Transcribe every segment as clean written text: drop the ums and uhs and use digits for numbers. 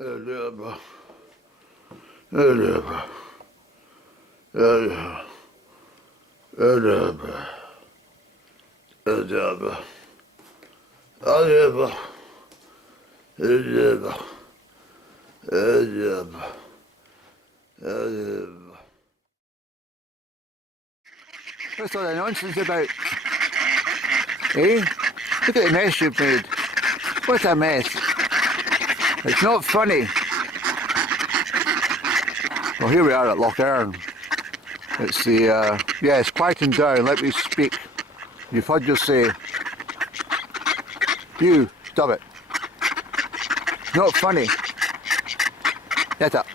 Edeba. What's all the nonsense about? Eh? Look at the mess you've made. What a mess. It's not funny. Well, here we are at Loch Earn. It's the, yes, quieting down, let me speak. You've had your say. You, stop it. Not funny. Get up.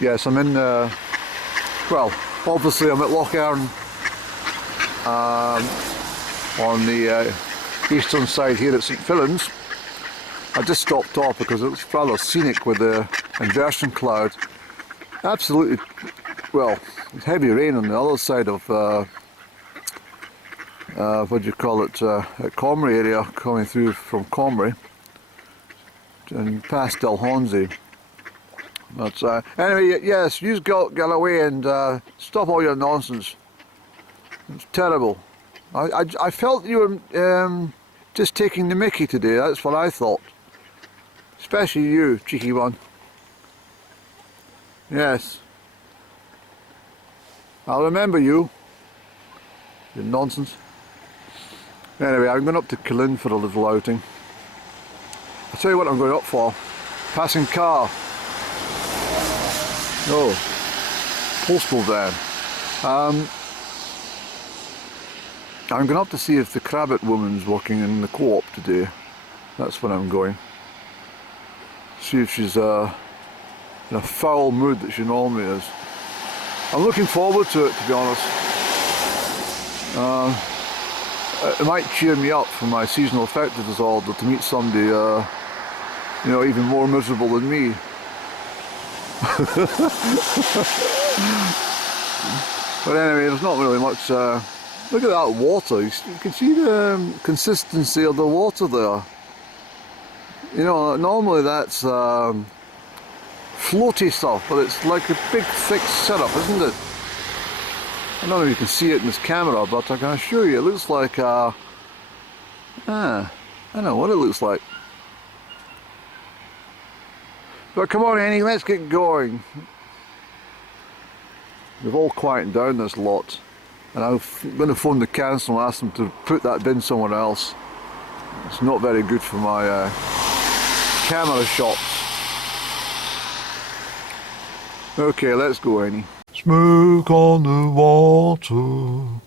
Yes, I'm in, well, obviously I'm at Loch Earn on the eastern side here at St Fillan's. I just stopped off because it was rather scenic with the inversion cloud. Absolutely, well, heavy rain on the other side of, what do you call it, at Comrie area, coming through from Comrie and past Dalhousie. But anyway, yes, you get away and stop all your nonsense. It's terrible. I felt you were just taking the mickey today, that's what I thought. Especially you, cheeky one. Yes. I'll remember you. You nonsense. Anyway, I'm going up to Killin for a little outing. I'll tell you what I'm going up for. Passing car. Oh. Postal van. I'm going up to see if the Crabbit woman's working in the co-op today. That's when I'm going. See if she's in a foul mood that she normally is. I'm looking forward to it, to be honest. It might cheer me up for my seasonal affective disorder to meet somebody, you know, even more miserable than me. But anyway, there's not really much. Look at that water. You can see the consistency of the water there. You know, normally that's floaty stuff, but it's like a big thick syrup, isn't it? I don't know if you can see it in this camera, but I can assure you it looks like I don't know what it looks like. But come on Annie, let's get going. They've all quietened down this lot, and I'm going to phone the council and ask them to put that bin somewhere else. It's not very good for my camera shots. Okay, let's go Annie. Smoke on the water,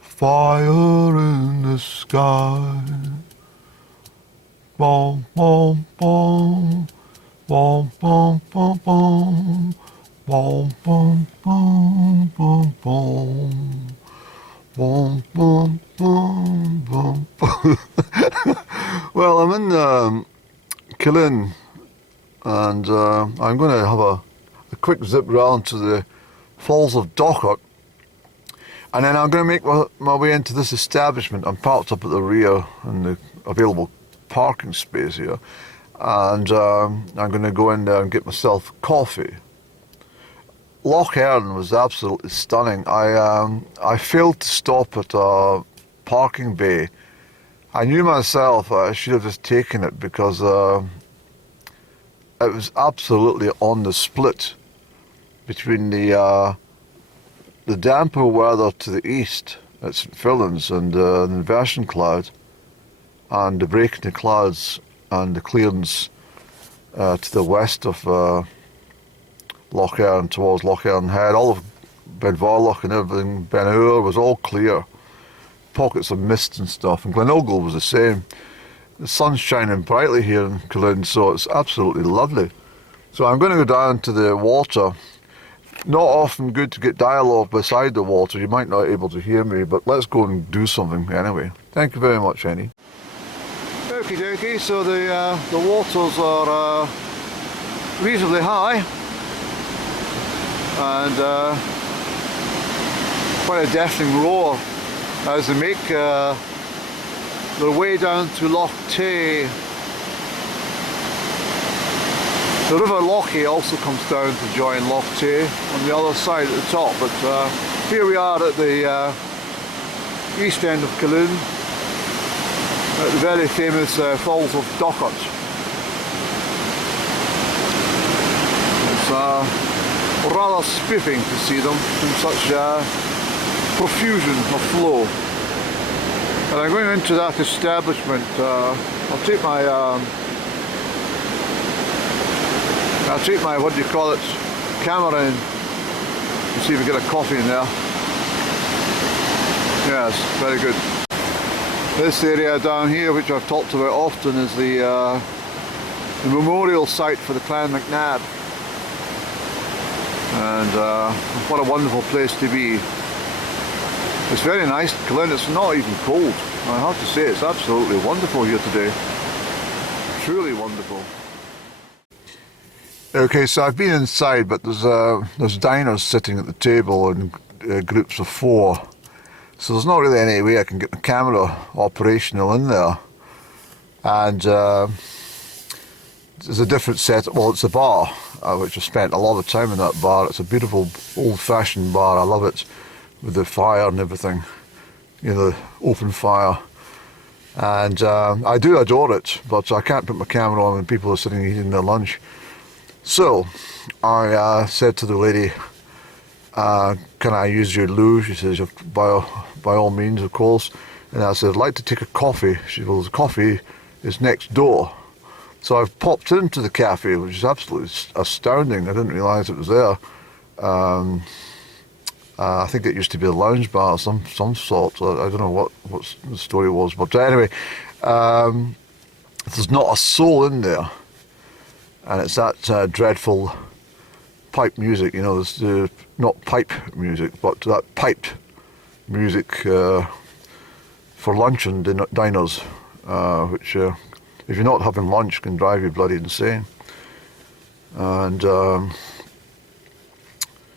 fire in the sky. Bom, bom, bom, bom, bom, bom, bom, bom, bom, bom, bom, bom, bom, bom, bom, bom. Well, I'm in Killin, and I'm going to have a quick zip round to the Falls of Dochart, and then I'm going to make my way into this establishment. I'm parked up at the rear in the available parking space here, and I'm going to go in there and get myself coffee. Loch Earn was absolutely stunning. I failed to stop at a parking bay. I knew myself I should have just taken it because it was absolutely on the split between the damper weather to the east at St Fillan's and the inversion cloud, and the break in the clouds and the clearance to the west of Loch Earn towards Loch Earn Head. All of Ben Vorloch and everything, Ben Hur was all clear. Pockets of mist and stuff, and Glenogle was the same. The sun's shining brightly here in Killin, so it's absolutely lovely. So I'm going to go down to the water. Not often good to get dialogue beside the water. You might not be able to hear me, but let's go and do something anyway. Thank you very much, Annie. Okie dokie, so the waters are reasonably high, and quite a deafening roar as they make their way down to Loch Tay. The River Lochie also comes down to join Loch Tay on the other side at the top, but here we are at the east end of Killin, at the very famous Falls of Dochart. It's rather spiffing to see them in such profusion of flow. And I'm going into that establishment. I'll take my what do you call it, camera in and see if we get a coffee in there. Yes, very good. This area down here, which I've talked about often, is the memorial site for the Clan MacNab. And what a wonderful place to be. It's very nice, Killin. It's not even cold. I have to say, it's absolutely wonderful here today. Truly wonderful. Okay, so I've been inside, but there's diners sitting at the table in groups of 4. So there's not really any way I can get the camera operational in there. And there's a different set. Well, it's a bar, which I've spent a lot of time in that bar. It's a beautiful old-fashioned bar. I love it, with the fire and everything. You know, the open fire. And I do adore it, but I can't put my camera on when people are sitting eating their lunch. So I said to the lady, can I use your loo? She says, by all means, of course. And I said, I'd like to take a coffee. She said, well, the coffee is next door. So I've popped into the cafe, which is absolutely astounding. I didn't realise it was there. I think it used to be a lounge bar of some sort. I don't know what the story was. But anyway, there's not a soul in there. And it's that dreadful pipe music, you know, there's not pipe music, but that piped music for lunch and diners, which if you're not having lunch can drive you bloody insane. And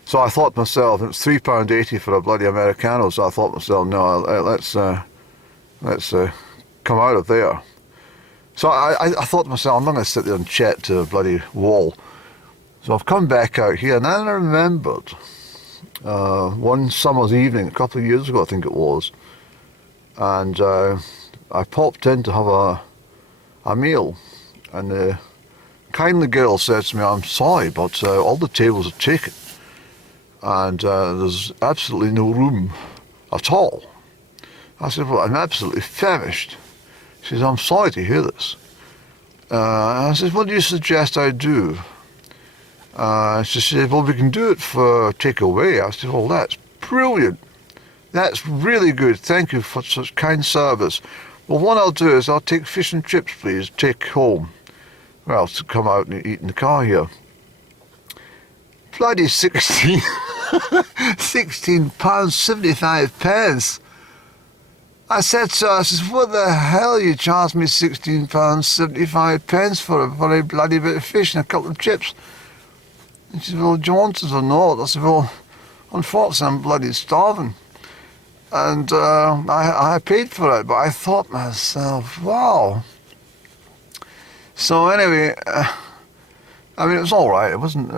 so I thought to myself, it's £3.80 for a bloody Americano, so I thought to myself, no, let's come out of there. So I thought to myself, I'm not going to sit there and chat to a bloody wall. So I've come back out here, and then I remembered one summer's evening, a couple of years ago I think it was, and I popped in to have a meal, and the kindly girl said to me, I'm sorry, but all the tables are taken, and there's absolutely no room at all. I said, well, I'm absolutely famished. She says, I'm sorry to hear this. I said, what do you suggest I do? She said, well, we can do it for takeaway. I said, well, that's brilliant. That's really good. Thank you for such kind service. Well, what I'll do is I'll take fish and chips, please, take home. Well, to come out and eat in the car here. Bloody 16 £16.75. I said to her, I says, what the hell you charge me £16.75 for a bloody bit of fish and a couple of chips? And she said, well, do you want it or not? I said, well, unfortunately I'm bloody starving. And I paid for it, but I thought to myself, wow. So anyway, I mean, it was all right. It wasn't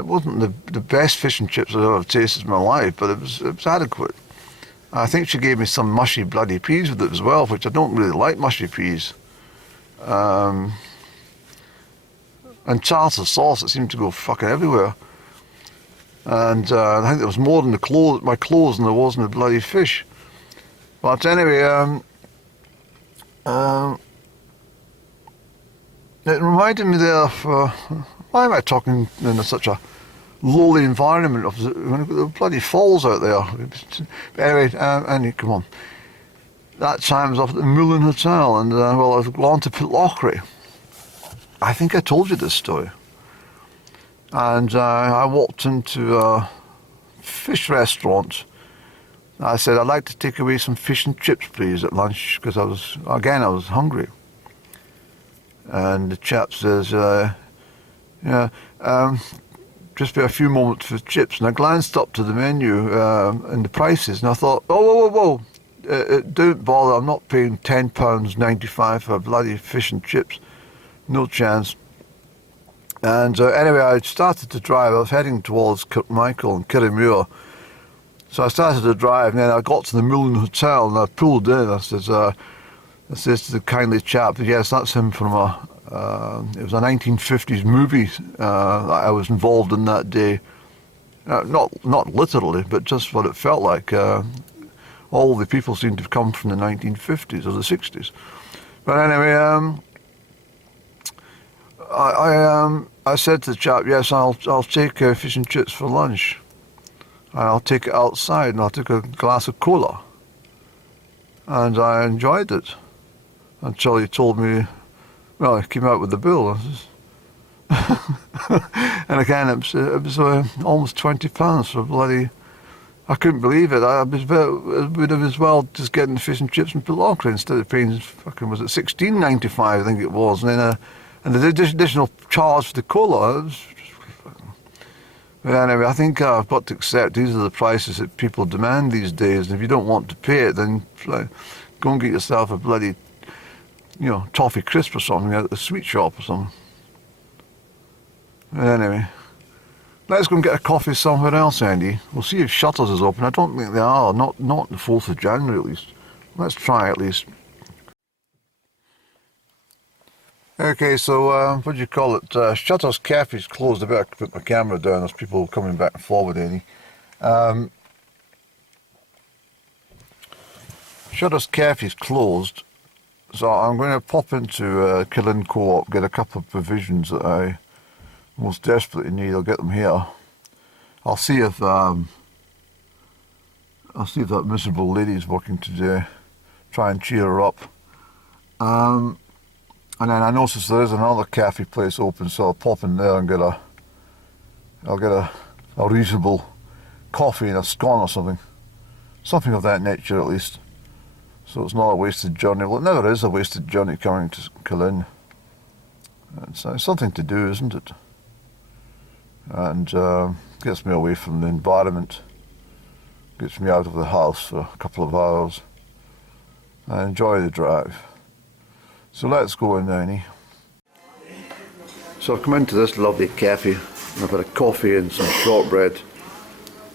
the best fish and chips I've ever tasted in my life, but it was adequate. I think she gave me some mushy bloody peas with it as well, which I don't really like mushy peas. And tartar sauce, it seemed to go fucking everywhere. And I think there was more in my clothes than there was in the bloody fish. But anyway, it reminded me there of, why am I talking in such a lowly environment of the bloody falls out there? But anyway, Annie, come on. That time I was off at the Moulin Hotel, and well, I was going to Pitlochry. I think I told you this story. And I walked into a fish restaurant. I said, I'd like to take away some fish and chips, please, at lunch, because I was hungry. And the chap says, yeah, just be a few moments for chips. And I glanced up to the menu and the prices, and I thought, whoa, don't bother, I'm not paying £10.95 for bloody fish and chips. No chance. And anyway, I started to drive. I was heading towards Kirkmichael and Kirriemuir. So I started to drive, and then I got to the Moulin Hotel, and I pulled in. I says to the kindly chap, yes, that's him from it was a 1950s movie that I was involved in that day. Not literally, but just what it felt like. All the people seemed to have come from the 1950s or the 60s. But anyway, I said to the chap, yes, I'll take fish and chips for lunch. And I'll take it outside, and I'll take a glass of cola. And I enjoyed it until he told me, well, he came out with the bill. And again, it was almost £20 for bloody. I couldn't believe it. I would have as well just getting the fish and chips and pilocra instead of paying fucking, was it £16.95? I think it was, and then and the additional charge for the cola. It was just, but anyway, I think I've got to accept these are the prices that people demand these days, and if you don't want to pay it, then go and get yourself a bloody, toffee crisp or something at the sweet shop or something. But anyway, let's go and get a coffee somewhere else, Andy. We'll see if Shutters is open. I don't think they are, not the 4th of January at least. Let's try at least. Okay, so what do you call it? Shutters Cafe's closed. I better put my camera down. There's people coming back and forward, Andy. Shutters Cafe's closed, so I'm going to pop into Killin Co-op, get a couple of provisions that I most desperately need. I'll get them here. I'll see if that miserable lady's working today. Try and cheer her up. And then I noticed there is another cafe place open, so I'll pop in there and I'll get a reasonable coffee and a scone or something of that nature at least. So it's not a wasted journey. Well, it never is a wasted journey coming to Killin. It's something to do, isn't it? And gets me away from the environment, gets me out of the house for a couple of hours. I enjoy the drive. So let's go in, Annie. So I've come into this lovely cafe, and I've had a coffee and some shortbread,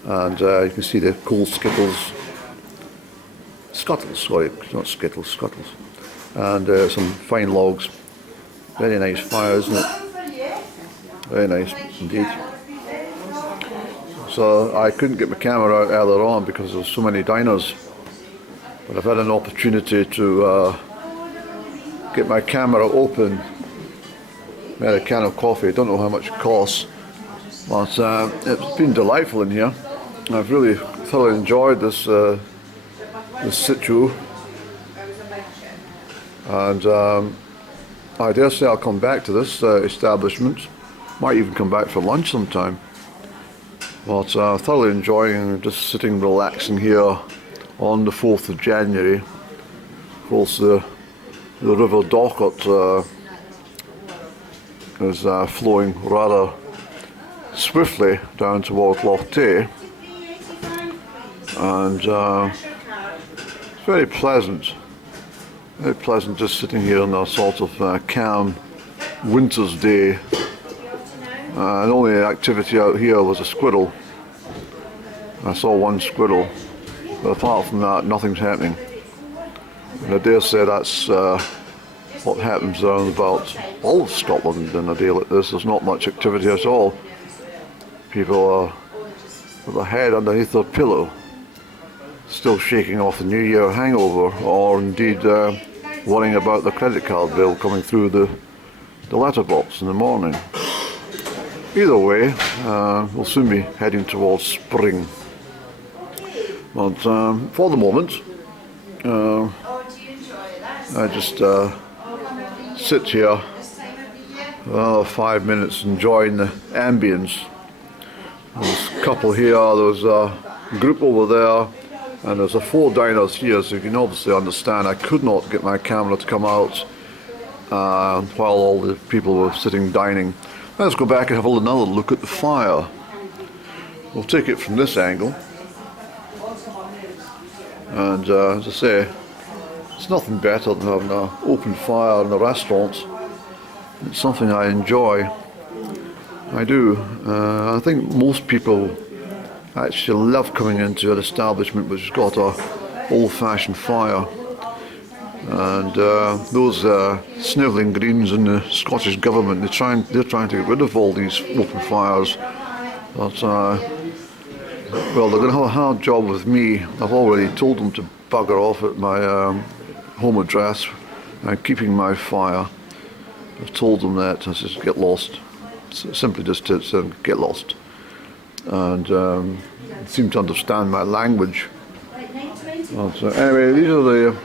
and you can see the cold scuttles, sorry, not skittles, scuttles, and some fine logs. Very nice fire, isn't it? Very nice indeed. So I couldn't get my camera out earlier on because there's so many diners, but I've had an opportunity to get my camera open. I had a can of coffee. I don't know how much it costs, but it's been delightful in here. I've really thoroughly enjoyed this situ, and I dare say I'll come back to this establishment. Might even come back for lunch sometime. But thoroughly enjoying just sitting relaxing here on the 4th of January. Of course, the River Dockett is flowing rather swiftly down towards Loch Tay, and it's very pleasant just sitting here on a sort of calm winter's day. And only activity out here was a squirrel. I saw one squirrel, but apart from that, nothing's happening. And I dare say that's what happens around about all of Scotland in a day like this. There's not much activity at all. People are with their head underneath their pillow, still shaking off the New Year hangover, or indeed worrying about the credit card bill coming through the letterbox in the morning. Either way, we'll soon be heading towards spring. But for the moment, I just sit here for another 5 minutes enjoying the ambience. There's a couple here, there's a group over there, and there's 4 diners here, so you can obviously understand I could not get my camera to come out while all the people were sitting dining. Let's go back and have another look at the fire. We'll take it from this angle. And as I say, it's nothing better than having an open fire in a restaurant. It's something I enjoy. I do. I think most people actually love coming into an establishment which has got a old-fashioned fire. And those snivelling Greens in the Scottish government, they're trying to get rid of all these open fires. But well, they're going to have a hard job with me. I've already told them to bugger off at my home address and keeping my fire. I've told them that. I said, get lost. Simply just to get lost. And they seem to understand my language. But, anyway, these are the...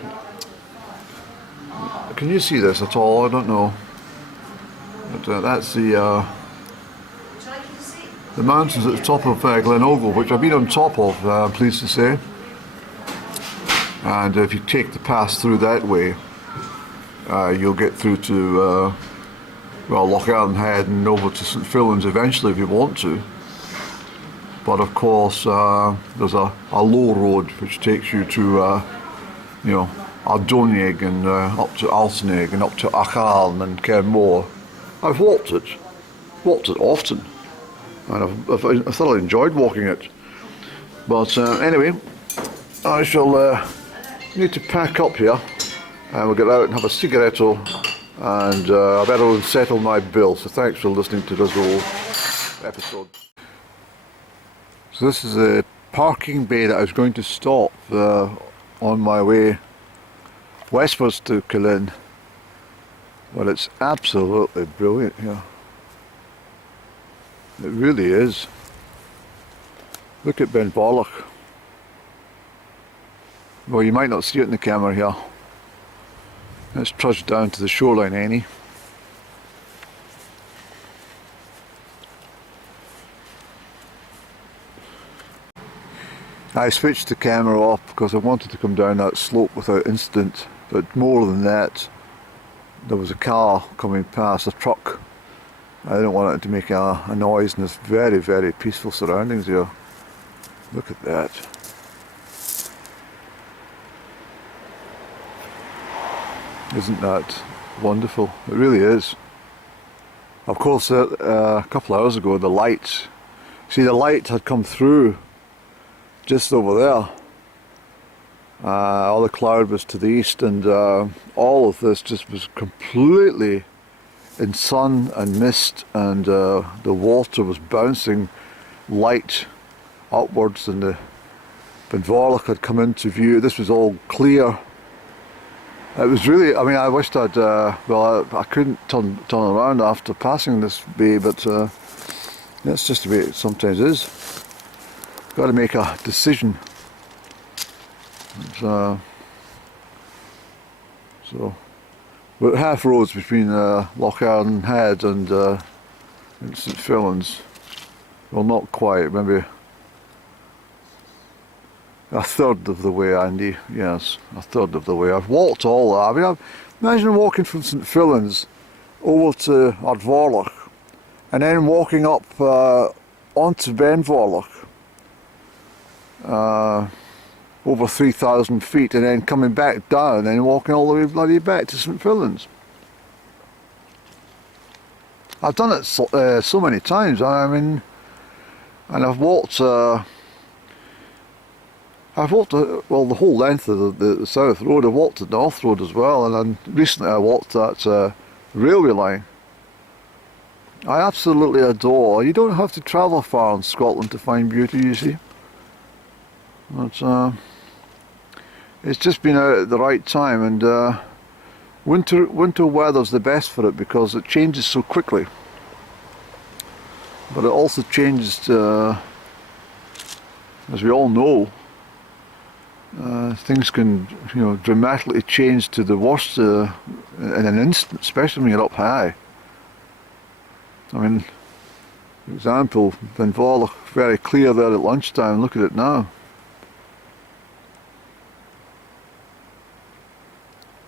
Can you see this at all? I don't know. But that's the mountains at the top of Glenogle, which I've been on top of, I'm pleased to say. And if you take the pass through that way, you'll get through to well, Loch Earn Head and over to St Fillan's eventually if you want to. But of course, there's a low road which takes you to, you know, Ardoniag and up to Alsnaig and up to Achaln and Kenmore. I've walked it often, and I've thoroughly enjoyed walking it. But anyway, I shall need to pack up here, and we'll get out and have a cigaretto, and I better settle my bill. So thanks for listening to this whole episode. So this is a parking bay that I was going to stop on my way westwards to Killin. Well, it's absolutely brilliant here. It really is. Look at Ben Vorlich. Well, you might not see it in the camera here. Let's trudge down to the shoreline, Annie. I switched the camera off because I wanted to come down that slope without incident, but more than that, there was a car coming past, a truck. I didn't want it to make a noise in this very, very peaceful surroundings here. Look at that. Isn't that wonderful? It really is. Of course, a couple of hours ago, the light had come through just over there. All the cloud was to the east, and all of this just was completely in sun and mist, and the water was bouncing light upwards, and the Ben Vorlich had come into view. This was all clear. It was really, I mean, I wished I'd, well, I couldn't turn around after passing this bay, but that's just the way it sometimes is. Got to make a decision. So we're at half roads between Loch Earn Head and St Fillan's. Well, not quite, maybe a third of the way, Andy. Yes, a third of the way. I've walked all that. I mean, imagine walking from St Fillan's over to Ardvorlich and then walking up onto Ben Vorlich. Over 3,000 feet, and then coming back down and walking all the way bloody back to St Fillan's. I've done it so many times. I mean, and I've walked well, the whole length of the South Road. I've walked the North Road as well, and then recently I walked that railway line. I absolutely adore. You don't have to travel far in Scotland to find beauty, you see. But it's just been out at the right time, and winter weather's the best for it because it changes so quickly. But it also changes, as we all know, things can, dramatically change to the worst in an instant, especially when you're up high. I mean, for example, Ben Vorlich, very clear there at lunchtime. Look at it now.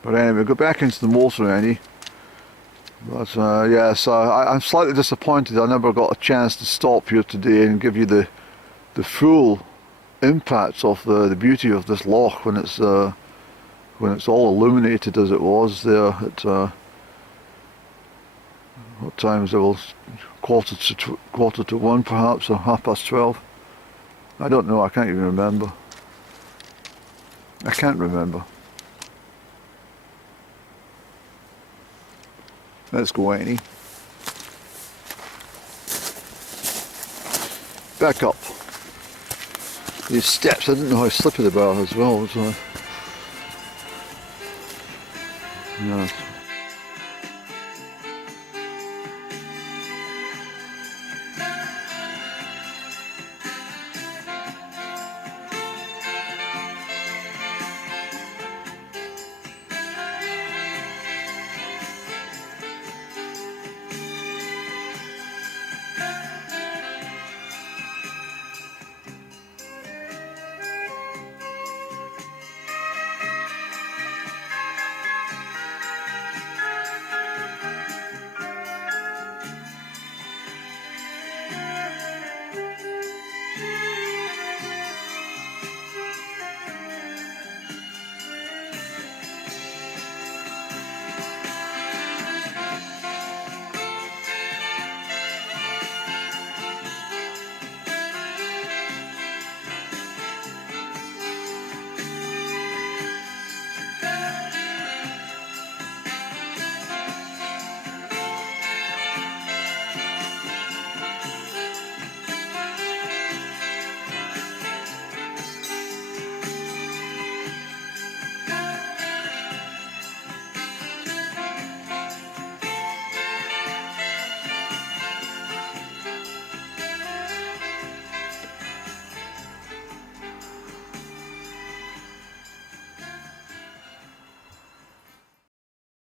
But anyway, go back into the motor, Annie. But yes, I'm slightly disappointed I never got a chance to stop here today and give you the full impact of the beauty of this loch when it's all illuminated as it was there at What time is it? Well, quarter to 1 perhaps, or 12:30. I don't know, I can't even remember. I can't remember. Let's go, Annie. Back up. These steps, I didn't know how slippery they were as well. So, yeah.